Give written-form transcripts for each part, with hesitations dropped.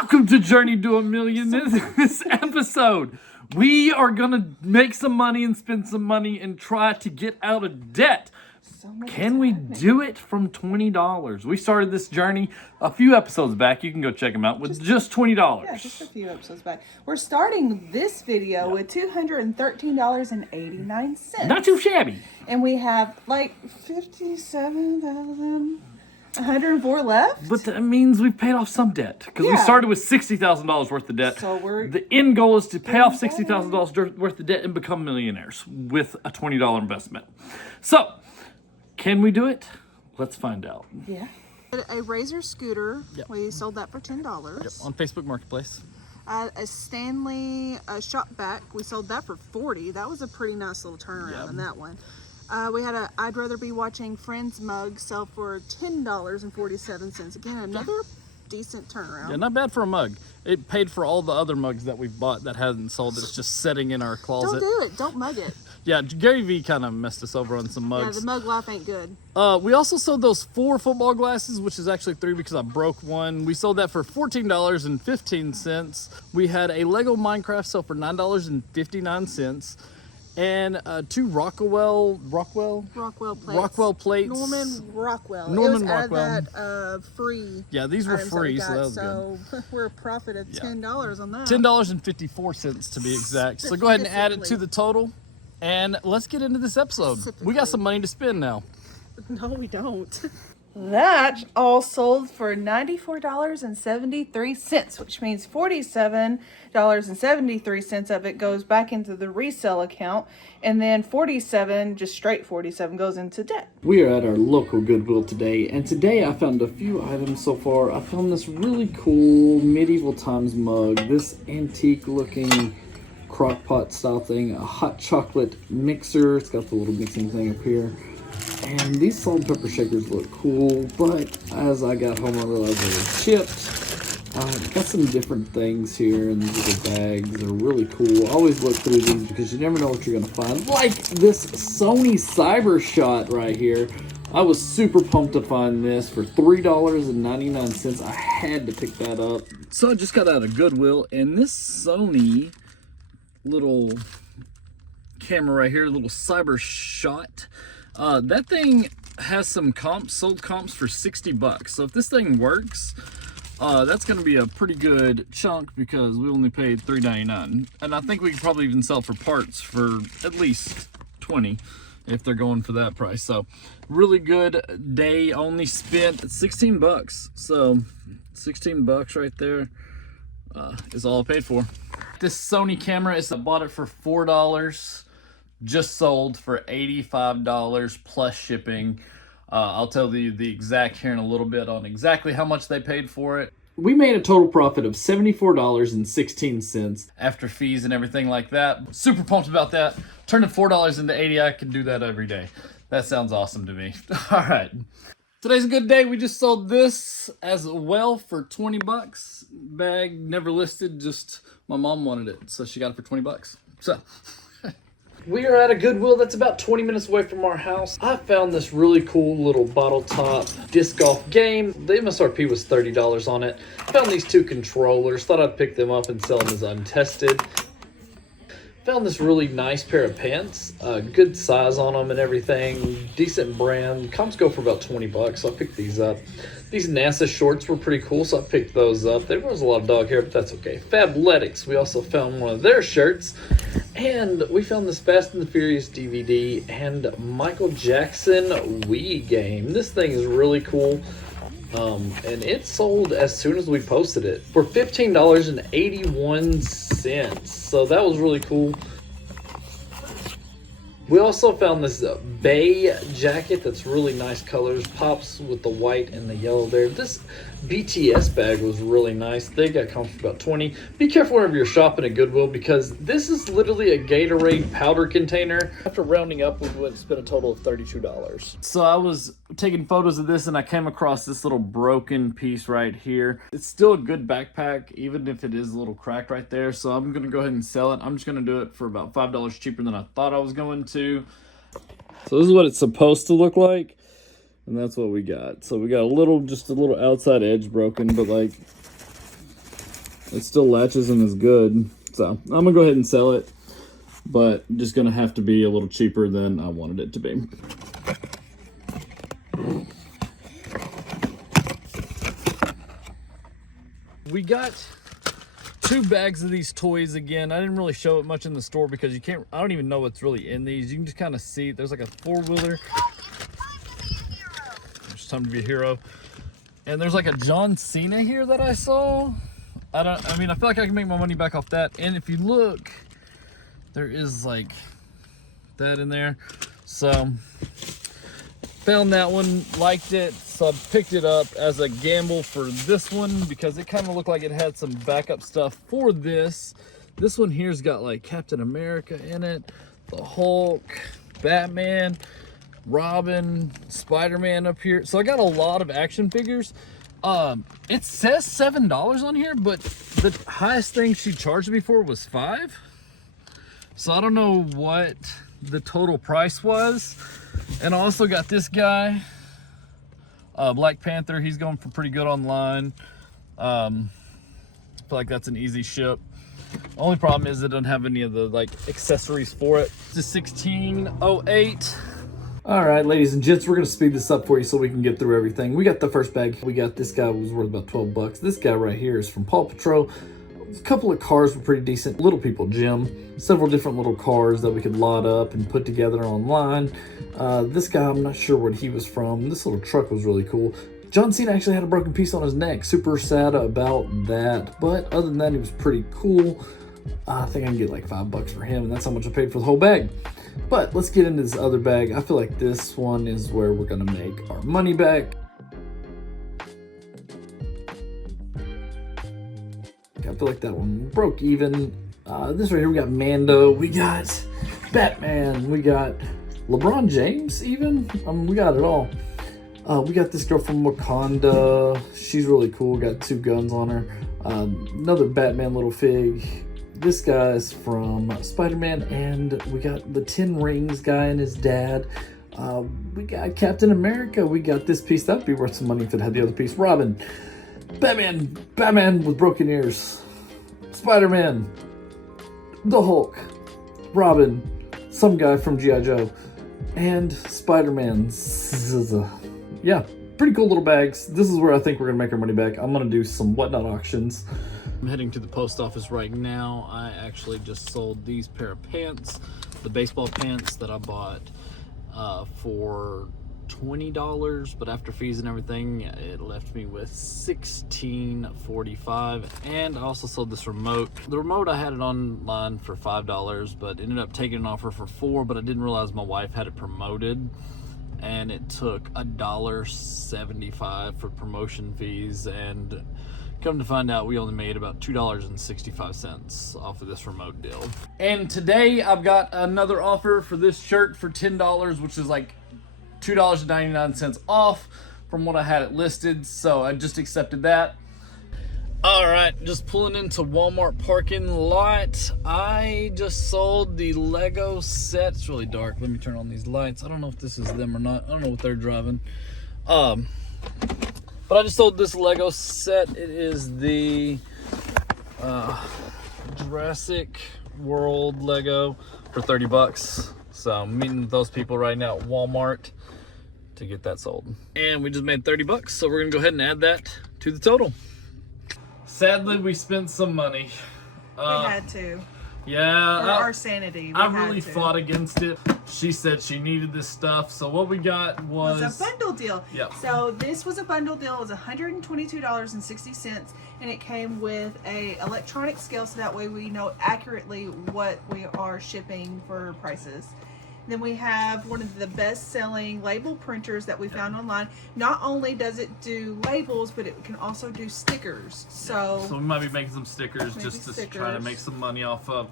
Welcome to Journey to a Million. This episode, we are going to make some money and spend some money and try to get out of debt. Can we do it from $20? We started this journey a few episodes back. You can go check them out with just $20. Yeah, just a few episodes back. We're starting this video with $213.89. Not too shabby. And we have like 57,104 left. But that means we've paid off some debt because we started with $60,000 worth of debt. So the end goal is to pay off $60,000 worth of debt and become millionaires with a $20 investment. So, can we do it? Let's find out. Yeah. A Razor scooter. Yep. We sold that for $10. Yep, on Facebook Marketplace. A Stanley shop vac. We sold that for $40. That was a pretty nice little turnaround on that one. We had a I'd Rather Be Watching Friends mug sell for $10.47. Again, another decent turnaround. Yeah, not bad for a mug. It paid for all the other mugs that we've bought that hasn't sold. That's just sitting in our closet. Don't do it. Don't mug it. Yeah, Gary V kind of messed us over on some mugs. Yeah, the mug life ain't good. We also sold those 4 football glasses, which is actually 3 because I broke one. We sold that for $14.15. We had a Lego Minecraft sell for $9.59. And 2 Rockwell plates. Norman Rockwell. Norman it was Rockwell. Out of that free. Yeah, these were free, so that was good. So we're a profit of $10 on that. $10.54 to be exact. So go ahead and add it to the total, and let's get into this episode. We got some money to spend now. No, we don't. That all sold for $94.73, which means $47.73 of it goes back into the resale account, and then 47, just straight 47, goes into debt. We are at our local Goodwill today, and today I found a few items so far. I found this really cool medieval times mug, this antique looking crock pot style thing, a hot chocolate mixer. It's got the little mixing thing up here. And these salt and pepper shakers look cool, but as I got home I realized they were chipped. Got some different things here, and these little bags are really cool. Always look through these because you never know what you're going to find. Like this Sony CyberShot right here. I was super pumped to find this for $3.99. I had to pick that up. So I just got out of Goodwill, and this Sony little camera right here, little CyberShot. That thing has some comps, sold comps for $60. So if this thing works, that's going to be a pretty good chunk because we only paid $3.99. And I think we could probably even sell for parts for at least $20 if they're going for that price. So really good day. Only spent $16. So $16 right there is all I paid for. This Sony camera I bought it for $4. Just sold for $85 plus shipping. I'll tell you the exact here in a little bit on exactly how much they paid for it. We made a total profit of $74.16 after fees and everything like that. Super pumped about that. Turning $4 into $80, I can do that every day. That sounds awesome to me. All right. Today's a good day. We just sold this as well for $20. Bag never listed, just my mom wanted it, so she got it for $20. So we are at a Goodwill that's about 20 minutes away from our house. I found this really cool little bottle top disc golf game. The MSRP was $30 on it. Found these 2 controllers. Thought I'd pick them up and sell them as untested. Found this really nice pair of pants. Good size on them and everything. Decent brand. Comps go for about $20, so I picked these up. These NASA shorts were pretty cool, so I picked those up. There was a lot of dog hair, but that's okay. Fabletics, we also found one of their shirts. And we found this Fast and the Furious DVD and Michael Jackson Wii game. This thing is really cool. And it sold as soon as we posted it for $15.81. So that was really cool. We also found this Bay jacket that's really nice colors. Pops with the white and the yellow there. This BTS bag was really nice. They got comps for about $20. Be careful whenever you're shopping at Goodwill because this is literally a Gatorade powder container. After rounding up, we went and spent a total of $32. So I was taking photos of this and I came across this little broken piece right here. It's still a good backpack, even if it is a little cracked right there. So I'm going to go ahead and sell it. I'm just going to do it for about $5 cheaper than I thought I was going to. So this is what it's supposed to look like. And that's what we got. So we got just a little outside edge broken, but like It still latches and is good. So I'm gonna go ahead and sell it, but just gonna have to be a little cheaper than I wanted it to be. We got 2 bags of these toys again. I didn't really show it much in the store because you can't, I don't even know what's really in these. You can just kind of see there's like a 4-wheeler. It's time to be a hero. And there's like a John Cena here that I saw. I mean, I feel like I can make my money back off that. And if you look, there is like that in there. So found that one, liked it, so I picked it up as a gamble for this one because it kind of looked like it had some backup stuff for this. This one here's got like Captain America in it, the Hulk, Batman, Robin, Spider-Man up here. So I got a lot of action figures. It says $7 on here, but the highest thing she charged me for was $5. So I don't know what the total price was. And I also got this guy, Black Panther. He's going for pretty good online. I feel like that's an easy ship. Only problem is it doesn't have any of the like accessories for it. It's a 1608. All right, ladies and gents, we're gonna speed this up for you so we can get through everything. We got the first bag. We got this guy was worth about 12 bucks. This guy right here is from Paw Patrol. A couple of cars were pretty decent. Little People Gym, several different little cars that we could lot up and put together online. This guy, I'm not sure what he was from. This little truck was really cool. John Cena actually had a broken piece on his neck. Super sad about that. But other than that, he was pretty cool. I think I can get like $5 for him, and that's how much I paid for the whole bag. But let's get into this other bag. I feel like this one is where we're gonna make our money back. I feel like that one broke even. This right here, we got Mando, we got Batman, we got LeBron James even. We got it all. We got this girl from Wakanda. She's really cool, got 2 guns on her. Another Batman little fig. This guy's from Spider-Man, and we got the 10 Rings guy and his dad. We got Captain America. We got this piece. That'd be worth some money if it had the other piece. Robin, Batman with broken ears, Spider-Man, the Hulk, Robin, some guy from G.I. Joe, and Spider-Man. Yeah, pretty cool little bags. This is where I think we're gonna make our money back. I'm gonna do some whatnot auctions. I'm heading to the post office right now. I actually just sold these pair of pants, the baseball pants that I bought for $20, but after fees and everything, it left me with $16.45. And I also sold this remote. The remote, I had it online for $5, but ended up taking an offer for $4, but I didn't realize my wife had it promoted, and it took $1.75 for promotion fees, and come to find out, we only made about $2.65 off of this remote deal. And today I've got another offer for this shirt for $10, which is like $2.99 off from what I had it listed. So I just accepted that. All right, just pulling into Walmart parking lot. I just sold the Lego set. It's really dark. Let me turn on these lights. I don't know if this is them or not. I don't know what they're driving. But I just sold this Lego set. It is the Jurassic World Lego for $30. So I'm meeting with those people right now at Walmart to get that sold. And we just made $30, so we're gonna go ahead and add that to the total. Sadly, we spent some money. We had to. Yeah. For our sanity. I really fought against it. She said she needed this stuff, so what we got was a bundle deal. Yep. So this was a bundle deal. It was $122.60, and it came with a electronic scale, so that way we know accurately what we are shipping for prices. Then we have one of the best-selling label printers that we found online. Not only does it do labels, but it can also do stickers. So we might be making some stickers just to try to make some money off of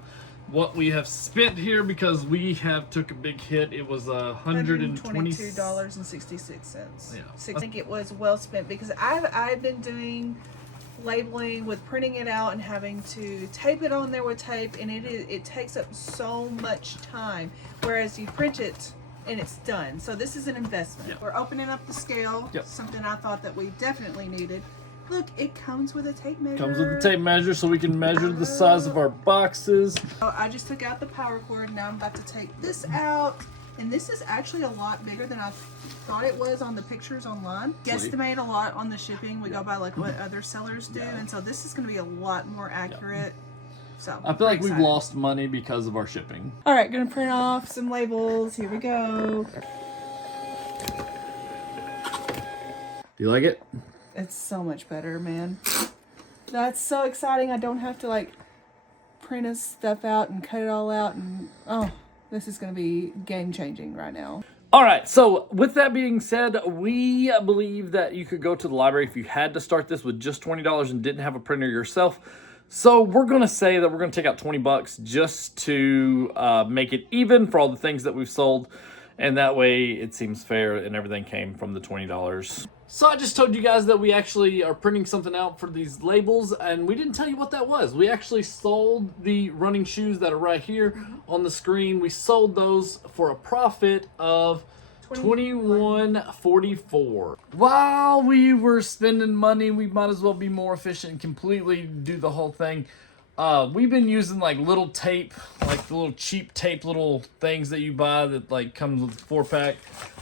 what we have spent here, because we have took a big hit. It was $122.66. Yeah. I think it was well spent, because I've been doing labeling with printing it out and having to tape it on there with tape, and it takes up so much time, whereas you print it and it's done. So this is an investment. We're opening up the scale, something I thought that we definitely needed. Look, it comes with a tape measure. Comes with a tape measure so we can measure the size of our boxes. Oh, I just took out the power cord. Now I'm about to take this out. And this is actually a lot bigger than I thought it was on the pictures online. Guesstimate a lot on the shipping. We go by like what other sellers do. And so this is going to be a lot more accurate. So I feel like we've lost money because of our shipping. All right, going to print off some labels. Here we go. Do you like it? It's so much better, man. That's so exciting. I don't have to like print his stuff out and cut it all out. And oh, this is going to be game changing right now. All right, so with that being said, we believe that you could go to the library if you had to start this with just $20 and didn't have a printer yourself. So we're going to say that we're going to take out $20 just to make it even for all the things that we've sold. And that way it seems fair and everything came from the $20. So I just told you guys that we actually are printing something out for these labels, and we didn't tell you what that was. We actually sold the running shoes that are right here on the screen. We sold those for a profit of $21.44. While we were spending money, we might as well be more efficient and completely do the whole thing. We've been using like little tape, like the little cheap tape little things that you buy that like comes with a 4-pack,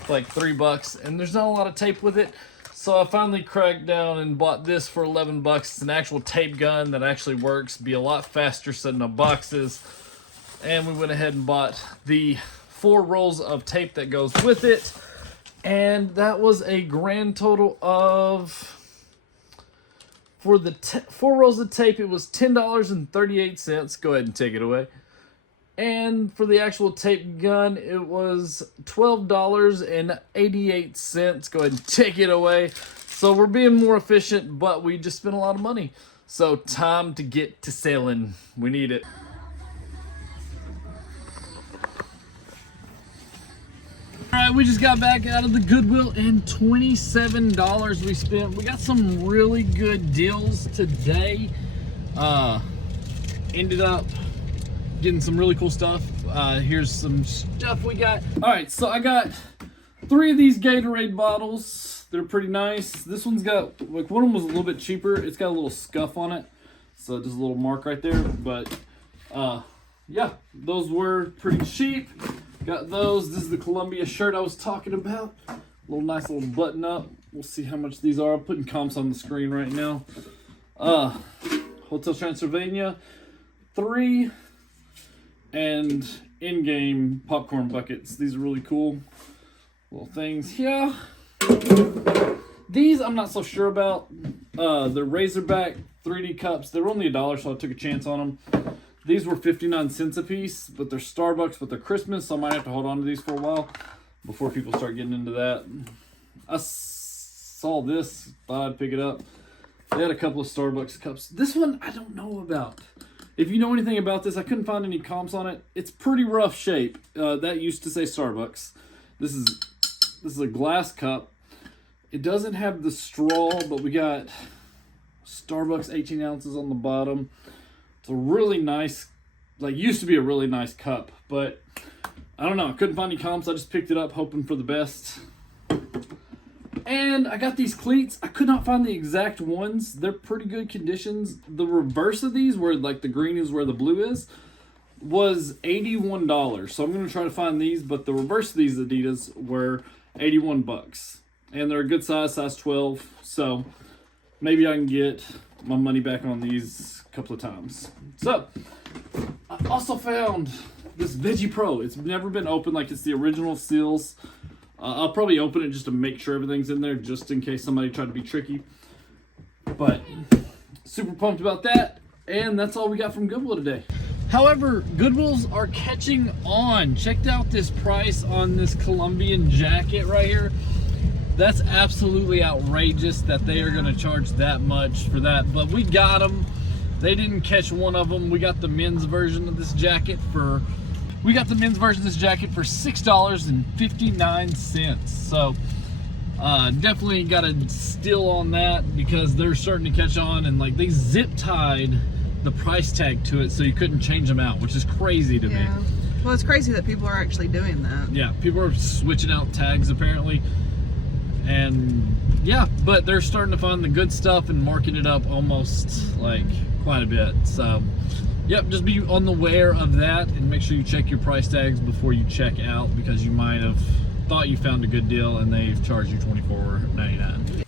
like $3, and there's not a lot of tape with it. So I finally cracked down and bought this for $11. It's an actual tape gun that actually works, be a lot faster setting up boxes. And we went ahead and bought the 4 rolls of tape that goes with it. And that was a grand total of, for the 4 rolls of tape, it was $10.38. Go ahead and take it away. And for the actual tape gun, it was $12.88. Go ahead and take it away. So we're being more efficient, but we just spent a lot of money. So time to get to selling. We need it. All right, we just got back out of the Goodwill and $27 we spent. We got some really good deals today. Ended up getting some really cool stuff. Here's some stuff we got. All right, so I got 3 of these Gatorade bottles. They're pretty nice. This one's got, like, one of them was a little bit cheaper. It's got a little scuff on it, so just a little mark right there. But yeah, those were pretty cheap. Got those. This is the Columbia shirt I was talking about. Nice little button up. We'll see how much these are. I'm putting comps on the screen right now. Hotel Transylvania, 3. And in-game popcorn buckets. These are really cool little things. Yeah. These I'm not so sure about. They're Razorback 3D cups. They were only $1, so I took a chance on them. These were 59 cents a piece, but they're Starbucks, but they're Christmas, so I might have to hold on to these for a while before people start getting into that. I saw this, thought I'd pick it up. They had a couple of Starbucks cups. This one I don't know about. If you know anything about this, I couldn't find any comps on it. It's pretty rough shape. That used to say Starbucks. This is a glass cup. It doesn't have the straw, but we got Starbucks 18 ounces on the bottom. It's a really nice, like, used to be a really nice cup, but I don't know. I couldn't find any comps. I just picked it up hoping for the best. And I got these cleats. I could not find the exact ones. They're pretty good conditions. The reverse of these, where like the green is where the blue is, was $81. So I'm going to try to find these, but the reverse of these Adidas were $81. And they're a good size 12. So maybe I can get my money back on these a couple of times. So I also found this Veggie Pro. It's never been opened, like it's the original seals. I'll probably open it just to make sure everything's in there, just in case somebody tried to be tricky. But super pumped about that. And that's all we got from Goodwill today. However, Goodwills are catching on. Check out this price on this Colombian jacket right here. That's absolutely outrageous that they are going to charge that much for that. But we got them. They didn't catch one of them. We got the men's version of this jacket for... We got the men's version of this jacket for $6.59. So definitely got a steal on that because they're starting to catch on, and like they zip tied the price tag to it so you couldn't change them out, which is crazy to me. Well, it's crazy that people are actually doing that. Yeah, people are switching out tags apparently. And yeah, but they're starting to find the good stuff and marking it up almost like quite a bit. So, yep, just be on the aware of that and make sure you check your price tags before you check out, because you might have thought you found a good deal and they've charged you $24.99.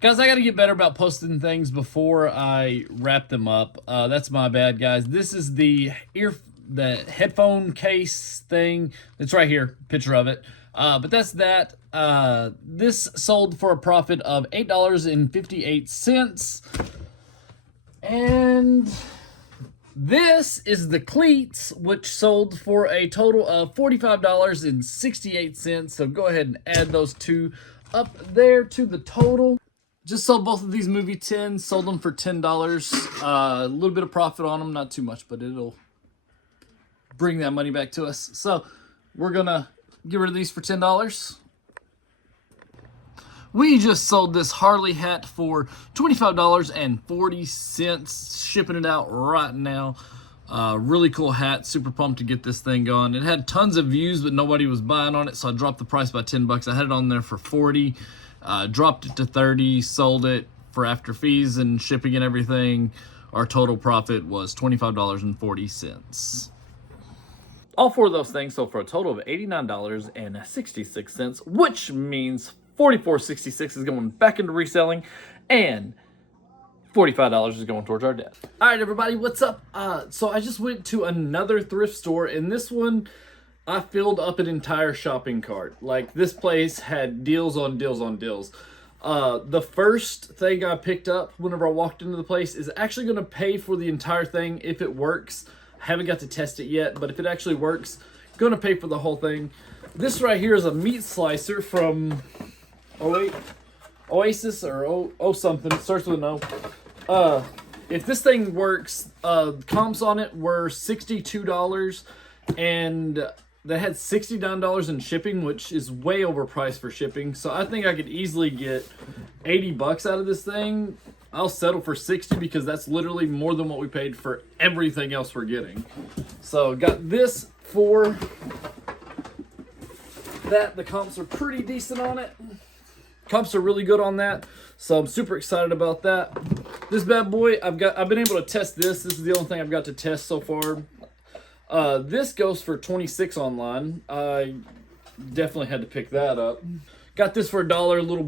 Guys, I got to get better about posting things before I wrap them up. That's my bad, guys. This is the headphone case thing. It's right here, picture of it. But that's that. This sold for a profit of $8.58. And this is the cleats, which sold for a total of $45.68. So go ahead and add those two up there to the total. Just sold both of these movie tins, sold them for $10. A little bit of profit on them, not too much, but it'll bring that money back to us. So we're gonna get rid of these for $10. We just sold this Harley hat for $25.40, shipping it out right now. Really cool hat, super pumped to get this thing going. It had tons of views, but nobody was buying on it, so I dropped the price by $10. I had it on there for $40. Dropped it to $30, sold it for after fees and shipping and everything. Our total profit was $25.40. All four of those things sold for a total of $89.66, which means $44.66 is going back into reselling, and $45 is going towards our debt. All right, everybody, what's up? So I just went to another thrift store, and this one, I filled up an entire shopping cart. Like, this place had deals on deals on deals. The first thing I picked up whenever I walked into the place is actually going to pay for the entire thing if it works. I haven't got to test it yet, but if it actually works, going to pay for the whole thing. This right here is a meat slicer from Oasis or something. It starts with an O. If this thing works, comps on it were $62, and they had $69 in shipping, which is way overpriced for shipping. So I think I could easily get $80 out of this thing. I'll settle for $60 because that's literally more than what we paid for everything else we're getting. So got this for that. The comps are pretty decent on it. Comps are really good on that. So I'm super excited about that. This bad boy, I've been able to test this. This is the only thing I've got to test so far. This goes for $26 online. I definitely had to pick that up. Got this for $1, little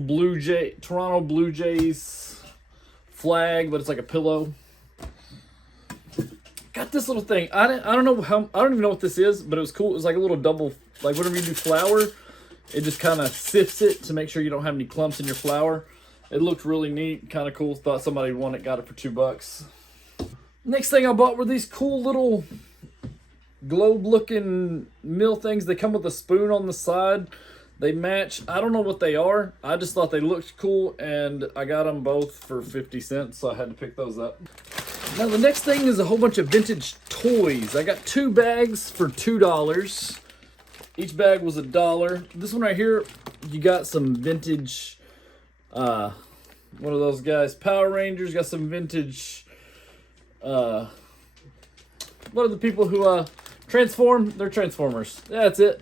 Toronto Blue Jays flag, but it's like a pillow. Got this little thing. I don't even know what this is, but it was cool. It was like a little double, like whenever you do flour, it just kind of sifts it to make sure you don't have any clumps in your flour. It looked really neat, kind of cool. Thought somebody would want it, got it for $2. Next thing I bought were these cool little globe-looking mill things. They come with a spoon on the side. They match. I don't know what they are. I just thought they looked cool, and I got them both for 50 cents, so I had to pick those up. Now, the next thing is a whole bunch of vintage toys. I got 2 bags for $2. Each bag was $1. This one right here, you got some vintage, one of those guys, Power Rangers. Got some vintage, what are the people who transform? They're Transformers. That's it.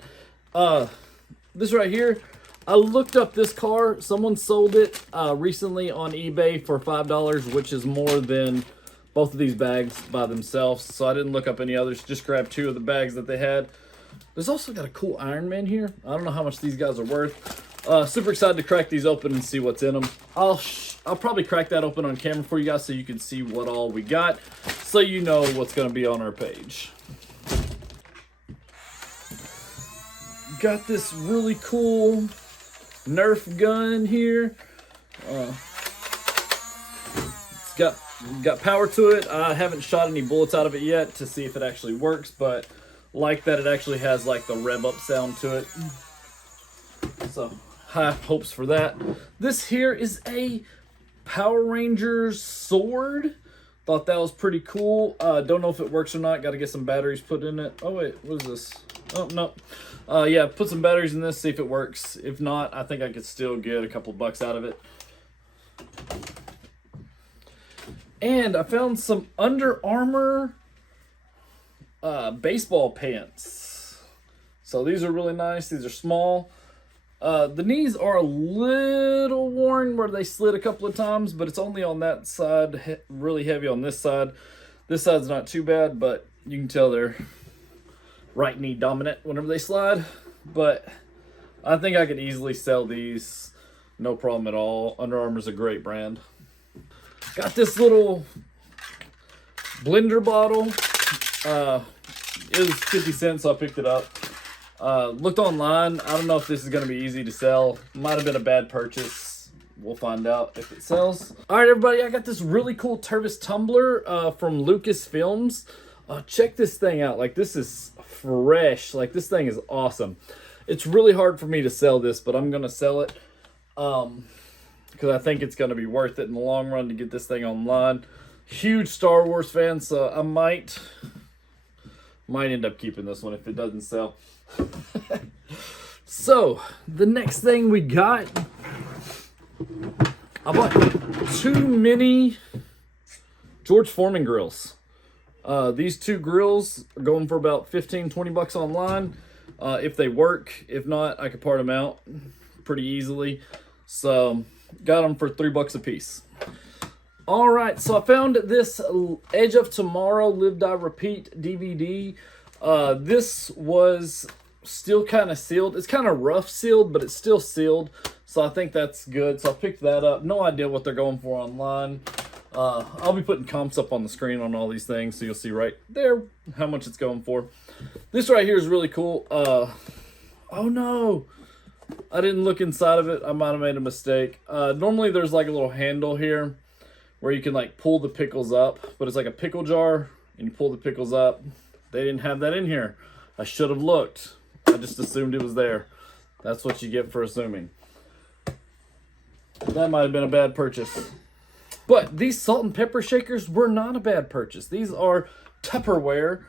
This right here, I looked up this car. Someone sold it recently on eBay for $5, which is more than both of these bags by themselves. So I didn't look up any others. Just grabbed 2 of the bags that they had. There's also got a cool Iron Man here. I don't know how much these guys are worth. Super excited to crack these open and see what's in them. I'll probably crack that open on camera for you guys so you can see what all we got, so you know what's going to be on our page. Got this really cool Nerf gun here. It's got power to it. I haven't shot any bullets out of it yet to see if it actually works, but like that it actually has like the rev up sound to it. So high hopes for that. This here is a Power Rangers sword. Thought that was pretty cool. Don't know if it works or not. Got to get some batteries put in it. Oh wait, what is this? Oh no. Yeah, put some batteries in this, see if it works. If not, I think I could still get a couple bucks out of it. And I found some Under Armour baseball pants. So these are really nice. These are small. The knees are a little worn where they slid a couple of times, but it's only on that side, really heavy on this side. This side's not too bad, but you can tell they're right knee dominant whenever they slide. But I think I could easily sell these, no problem at all. Under Armour's a great brand. Got this little blender bottle. It was 50 cents, so I picked it up. Looked online. I don't know if this is going to be easy to sell. Might have been a bad purchase. We'll find out if it sells. All right, everybody, I got this really cool Tervis tumbler from Lucasfilms. Check this thing out. Like, this is fresh. Like, this thing is awesome. It's really hard for me to sell this, but I'm going to sell it because I think it's going to be worth it in the long run to get this thing online. Huge Star Wars fan, so I might end up keeping this one if it doesn't sell. So, the next thing we got, I bought 2 mini George Foreman grills. These 2 grills are going for about 15-20 bucks online. If they work, if not, I could part them out pretty easily. So, got them for $3 a piece. All right, so I found this Edge of Tomorrow Live Die Repeat DVD. This was still kind of sealed. It's kind of rough sealed, but it's still sealed. So I think that's good. So I picked that up. No idea what they're going for online. I'll be putting comps up on the screen on all these things, so you'll see right there how much it's going for. This right here is really cool. Oh no, I didn't look inside of it. I might have made a mistake. Normally there's like a little handle here where you can like pull the pickles up, but it's like a pickle jar and you pull the pickles up. They didn't have that in here. I should have looked. I just assumed it was there. That's what you get for assuming. That might have been a bad purchase. But these salt and pepper shakers were not a bad purchase. These are Tupperware,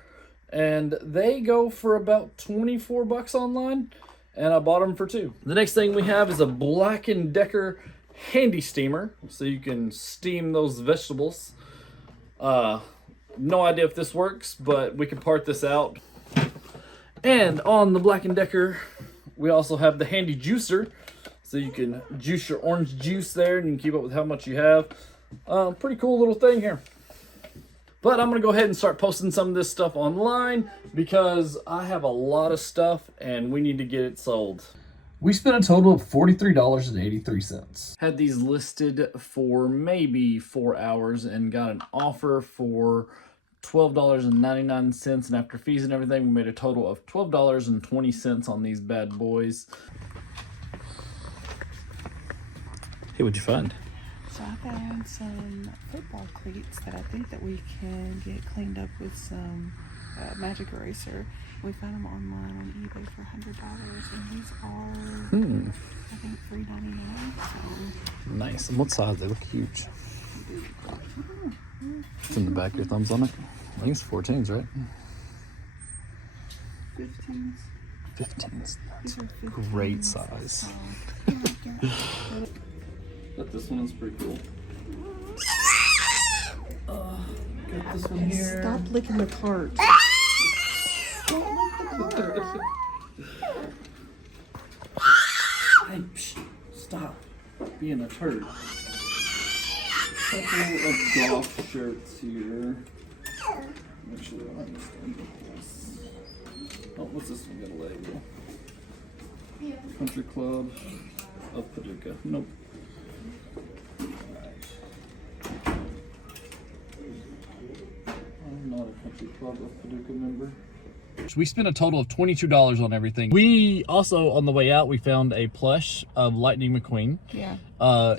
and they go for about 24 bucks online, and I bought them for 2. The next thing we have is a Black & Decker handy steamer, so you can steam those vegetables. No idea if this works, but we can part this out. And on the Black & Decker, we also have the handy juicer, so you can juice your orange juice there, and you can keep up with how much you have. Pretty cool little thing here. But I'm going to go ahead and start posting some of this stuff online because I have a lot of stuff and we need to get it sold. We spent a total of $43.83. Had these listed for maybe 4 hours and got an offer for $12.99, and after fees and everything we made a total of $12.20 on these bad boys. Hey, what'd you find? So I found some football cleats that I think that we can get cleaned up with some Magic Eraser. We found them online on eBay for $100, and these are I think $3.99. So Nice. And what size? They look huge. It's in the back. Your thumbs on it. I think it's 14s, right? 15s. 15s. That's These are 15s. great size. But this one's pretty cool. Got this one here. Stop licking the cart. Hey, psh, stop being a turd. Couple of golf shirts here. Make sure I understand this. Oh, what's this one got a label? Country Club of Paducah. Nope. I'm not a Country Club of Paducah member. We spent a total of $22 on everything. We also, on the way out, we found a plush of Lightning McQueen. Yeah.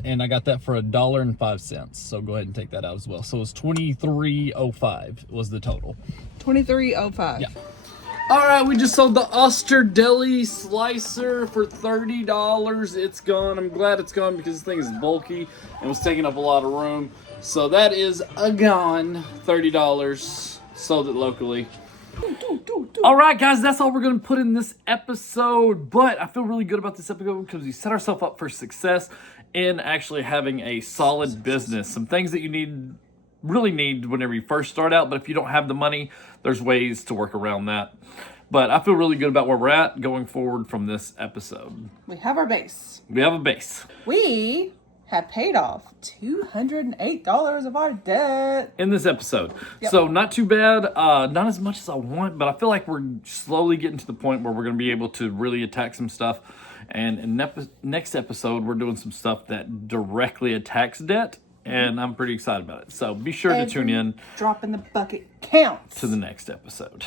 And I got that for $1.05. So go ahead and take that out as well. So it was $23.05 was the total. $23.05. Yeah. All right, we just sold the Oster Deli slicer for $30. It's gone. I'm glad it's gone because this thing is bulky and was taking up a lot of room. So that is a gone. $30. Sold it locally. All right, guys, that's all we're going to put in this episode. But I feel really good about this episode because we set ourselves up for success in actually having a solid business. Some things that you really need whenever you first start out. But if you don't have the money, there's ways to work around that. But I feel really good about where we're at going forward from this episode. We have our base. We have a base. We have paid off $208 of our debt. In this episode. Yep. So not too bad, not as much as I want, but I feel like we're slowly getting to the point where we're going to be able to really attack some stuff. And in next episode, we're doing some stuff that directly attacks debt, and I'm pretty excited about it. So be sure to tune in. Drop in the bucket counts. To the next episode.